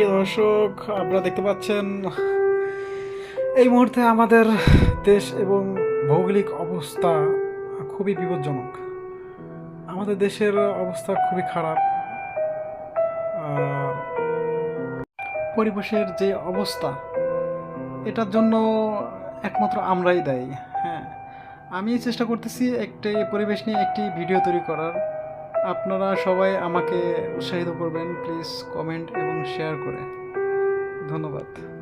প্রিয় দর্শক, আপনারা দেখতে পাচ্ছেন, এই মুহূর্তে আমাদের দেশ এবং ভৌগোলিক অবস্থা খুবই বিপজ্জনক। আমাদের দেশের অবস্থা খুবই খারাপ। পরিবেশের যে অবস্থা, এটার জন্য একমাত্র আমরাই দায়ী হ্যাঁ। আমি চেষ্টা করতেছি একটি পরিবেশ নিয়ে একটি ভিডিও তৈরি করার। আপনারা সবাই আমাকে উৎসাহিত করবেন প্লিজ কমেন্ট এবং শেয়ার করে। ধন্যবাদ।